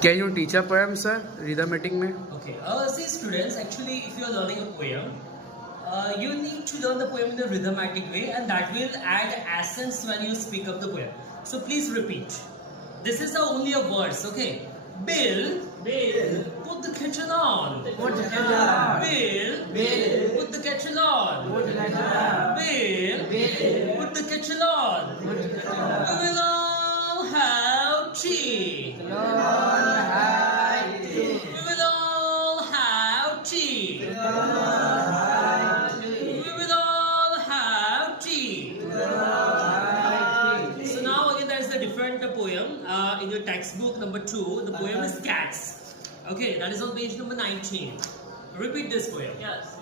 Can you teach a poem, sir? Rhythmatic में? Okay. See, students, actually, if you are learning a poem, you need to learn the poem in a rhythmatic way, and that will add essence when you speak of the poem. So please repeat. This is only a verse, okay? Bill, put the kettle on. Put the kettle on. Bill, put the kettle on. Put the kettle on. Bill, put the kettle on. Put the kettle on. We will all have tea. Lord, high tea. We will all have tea. Lord, high tea. We will all have tea. Lord, high tea. So now again there is a different poem in your textbook number 2. The poem is Cats. Okay, that is on page number 19. Repeat this poem. Yes.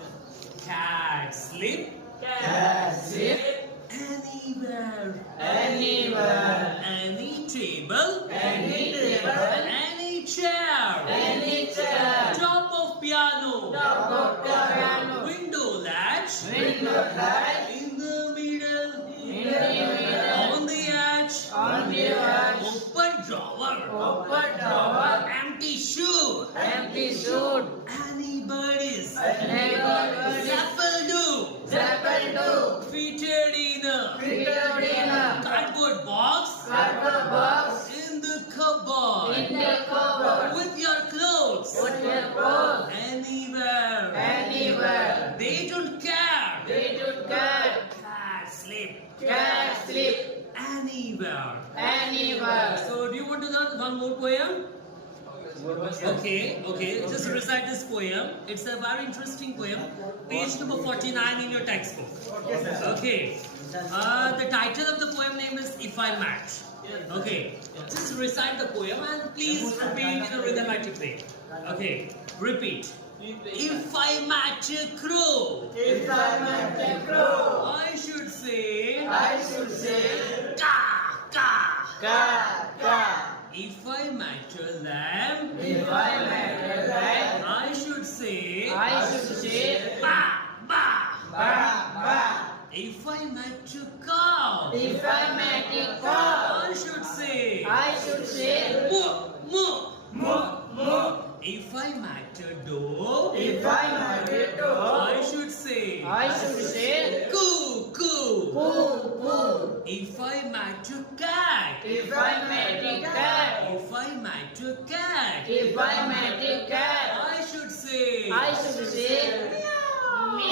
Cats sleep Cat sleep anywhere, anywhere, any table, any table, any chair, any chair, top of piano, top of piano, window latch, window latch, in the middle, in the middle, on the edge, on the edge, open drawer, open drawer, empty shoe, empty shoe, anybody's, anybody's, Zapple fitted in a fitted in a cardboard box, cardboard box, in the cupboard, in the cupboard, with your clothes, put your clothes anywhere, anywhere. they don't care, They don't care. Cats sleep Cat sleep anywhere. anywhere. So do you want to learn one more poem? Okay, just recite this poem. It's a very interesting poem. Page number 49 in your textbook. Okay. The title of the poem name is If I Match. Okay. Just recite the poem and please repeat in a rhythmatic way. Okay. Repeat. If I match a crow, If I met a crow, I should say I should say ka ka. ka ka. If I match a lamb, If I met a lamb, I should say I should say ba ba. ba ba. If I match a cow, If I met a cow, I should say I should say moo moo. moo moo. If I match a dog, If I met a dog, I should say I should say coo coo. poo poo. If I match a cat, If I met a cat, if I match a cat, if I met a cat, I should say I should say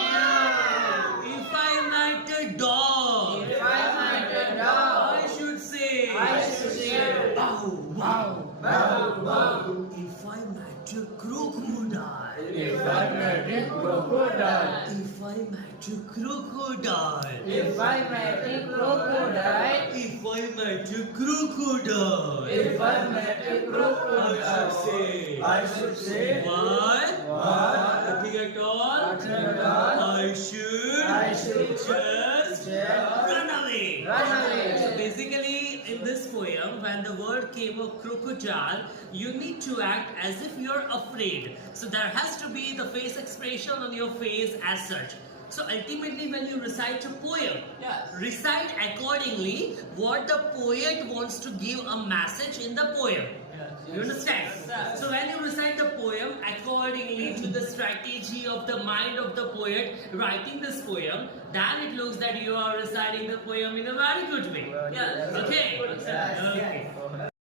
meow. if I met a dog, If I met a dog, I should say I should say bow wow. bow bow. If I met a crocodile, If I met a crocodile, if I met a crocodile, if I met a crocodile, if I met a crocodile, if I met a I should crocodile, say I should say what? Nothing at all. nothing at all. I should just Just run away. run away. So basically, in this poem, when the word came of crocodile, you need to act as if you're afraid. So there has to be the face expression on your face as such. So ultimately, when you recite a poem, recite accordingly what the poet wants to give a message in the poem. You understand? So when you recite the poem accordingly to the strategy of the mind of the poet writing this poem, then it looks that you are reciting the poem in a very good way. Okay. Okay.